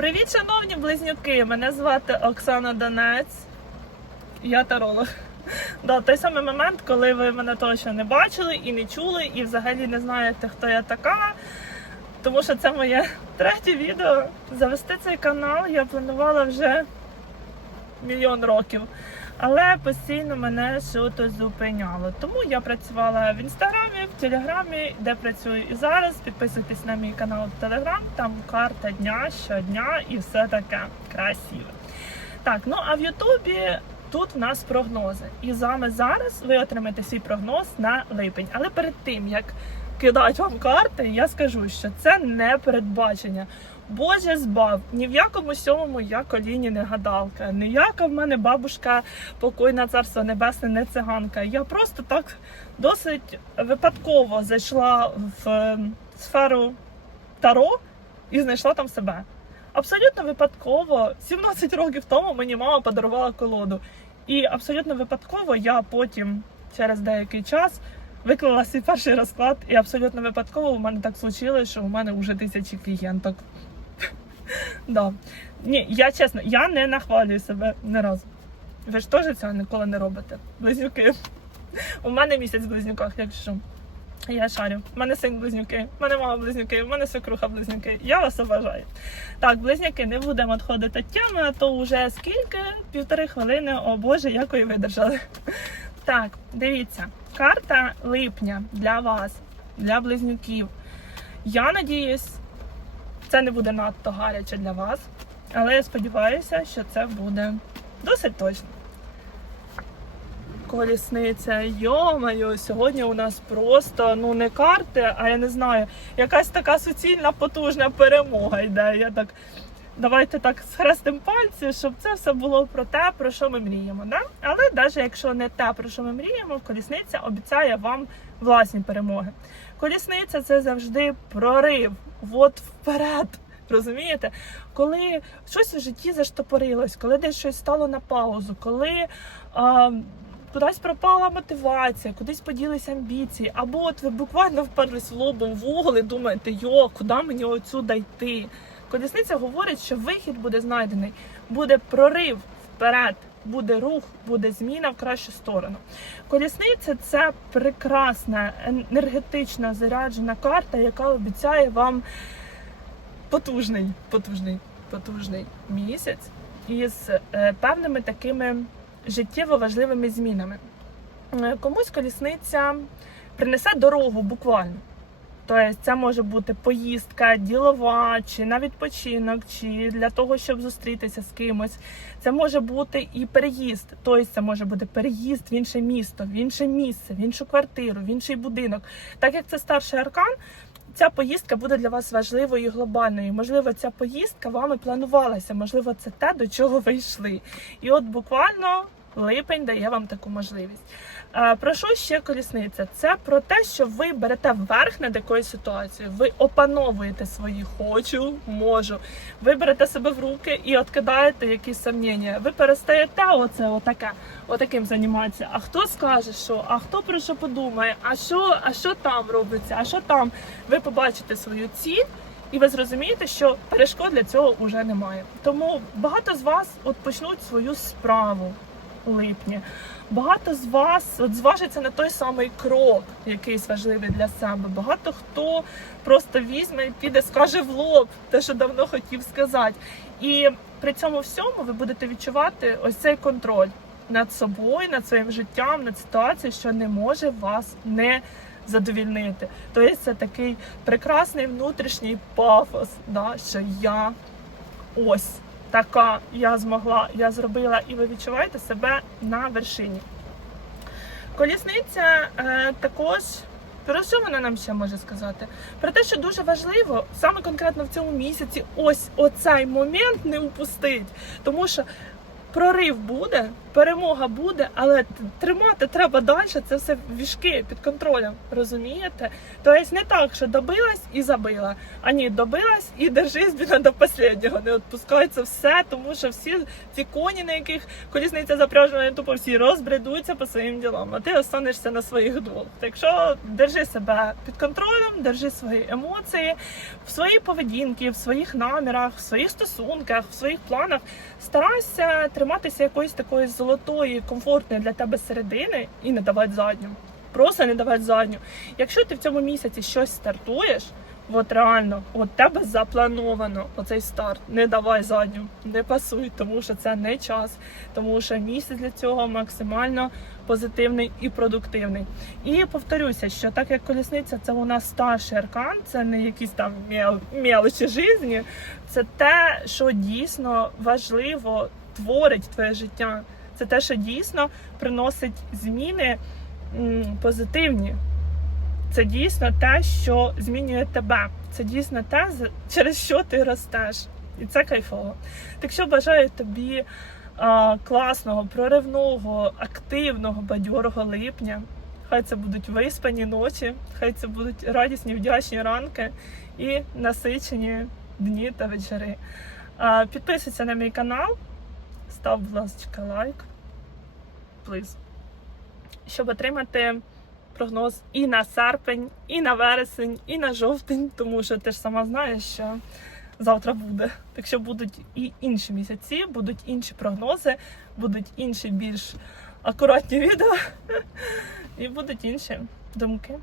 Привіт, шановні близнюки! Мене звати Оксана Донець. Я таролог. Да, той самий момент, коли ви мене точно не бачили і не чули, і взагалі не знаєте, хто я така. Тому що це моє третє відео. Завести цей канал я планувала вже мільйон років. Але постійно мене щось зупиняло. Тому я працювала в інстаграмі, в телеграмі, де працюю і зараз. Підписуйтесь на мій канал в Телеграм, там карта дня, щодня і все таке красиве. Так, ну а в Ютубі тут в нас прогнози. І саме зараз ви отримаєте свій прогноз на липень. Але перед тим як кидати вам карти, я скажу, що це не передбачення. Боже збав, ні в якому сьомому я коліні не гадалка, ніяка в мене бабушка покойна царство небесне, не циганка. Я просто так досить випадково зайшла в е, сферу таро і знайшла там себе. Абсолютно випадково, 17 років тому мені мама подарувала колоду. І абсолютно випадково я потім, через деякий час, виклала свій перший розклад, і абсолютно випадково у мене так случилось, що у мене вже тисячі клієнток. Да. Ні, я чесно, я не нахвалюю себе ні разу. Ви ж теж цього ніколи не робите. Близнюки. У мене місяць в близнюках, якщо. Я шарю. У мене син близнюки, у мене мама близнюки, у мене свекруха близнюки. Я вас обожаю. Так, близнюки, не будемо відходити від теми, а то вже скільки? Півтори хвилини, о Боже, якої видержали. Так, дивіться, карта липня для вас, для близнюків. Я надіюсь, це не буде надто гаряче для вас, але я сподіваюся, що це буде досить точно. Колісниця, йомаю, сьогодні у нас просто ну не карти, а я не знаю, якась така суцільна потужна перемога йде. Я так давайте так схрестим пальці, щоб це все було про те, про що ми мріємо. Да? Але навіть якщо не те, про що ми мріємо, колісниця обіцяє вам власні перемоги. Колісниця це завжди прорив, от вперед. Розумієте, коли щось у житті заштопорилось, коли десь щось стало на паузу, коли а, кудись пропала мотивація, кудись поділися амбіції, або от ви буквально вперлись лобом в угол і думаєте, йо, куди мені отсюди йти? Колісниця говорить, що вихід буде знайдений, буде прорив вперед, буде рух, буде зміна в кращу сторону. Колісниця це прекрасна енергетична заряджена карта, яка обіцяє вам потужний, потужний, потужний місяць із е, певними такими життєво важливими змінами. Е, Комусь колісниця принесе дорогу буквально. Тобто це може бути поїздка ділова, чи на відпочинок, чи для того, щоб зустрітися з кимось. Це може бути і переїзд. Тобто це може бути переїзд в інше місто, в інше місце, в іншу квартиру, в інший будинок. Так як це старший аркан, ця поїздка буде для вас важливою і глобальною. Можливо, ця поїздка вами планувалася, можливо, це те, до чого ви йшли. І от буквально липень дає вам таку можливість. Е, Про що ще колісниця? Це про те, що ви берете верх над якоюсь ситуацією, ви опановуєте свої хочу, можу. Ви берете себе в руки і откидаєте якісь сумніння. Ви перестаєте оце отаке, отаким займатися. А хто скаже, що, а хто про що подумає, а що, а що там робиться, а що там? Ви побачите свою ціль. І ви зрозумієте, що перешкод для цього вже немає. Тому багато з вас от почнуть свою справу липні. Багато з вас от зважиться на той самий крок, якийсь важливий для себе. Багато хто просто візьме і піде, скаже в лоб те, що давно хотів сказати. І при цьому всьому ви будете відчувати ось цей контроль над собою, над своїм життям, над ситуацією, що не може вас не задовільнити. Тобто це такий прекрасний внутрішній пафос, да, що я ось така, я змогла, я зробила, і ви відчуваєте себе на вершині. Колісниця е, також. Про що вона нам ще може сказати? Про те, що дуже важливо саме конкретно в цьому місяці ось оцей момент не упустить. Тому що прорив буде, перемога буде, але тримати треба далі. Це все вішки під контролем. Розумієте? Тобто не так, що добилась і забила. А ні, добилась і держись блін, до останнього. Не відпускається все, тому що всі ці коні, на яких колісниця запряжена, тупо всі розбредуться по своїм ділам, а ти останешся на своїх двох. Так що держи себе під контролем, держи свої емоції в своїй поведінці, в своїх намірах, в своїх стосунках, в своїх планах. Старайся триматися якоїсь такої золотої, комфортної для тебе середини і не давати задню. Просто не давати задню. Якщо ти в цьому місяці щось стартуєш, от реально, от тебе заплановано оцей старт. Не давай задню, не пасуй, тому що це не час, тому що місяць для цього максимально позитивний і продуктивний. І повторюся, що так як колісниця це у нас старший аркан, це не якісь там мел- мелочі житті, це те, що дійсно важливо творить твоє життя. Це те, що дійсно приносить зміни позитивні. Це дійсно те, що змінює тебе. Це дійсно те, через що ти ростеш. І це кайфово. Так що бажаю тобі а, класного, проривного, активного, бадьорого липня. Хай це будуть виспані ночі, хай це будуть радісні, вдячні ранки і насичені дні та вечори. Підписуйся на мій канал, став, будь ласка, лайк. Please. Щоб отримати прогноз і на серпень, і на вересень, і на жовтень, тому що ти ж сама знаєш, що завтра буде. Так що будуть і інші місяці, будуть інші прогнози, будуть інші більш акуратні відео, і будуть інші думки.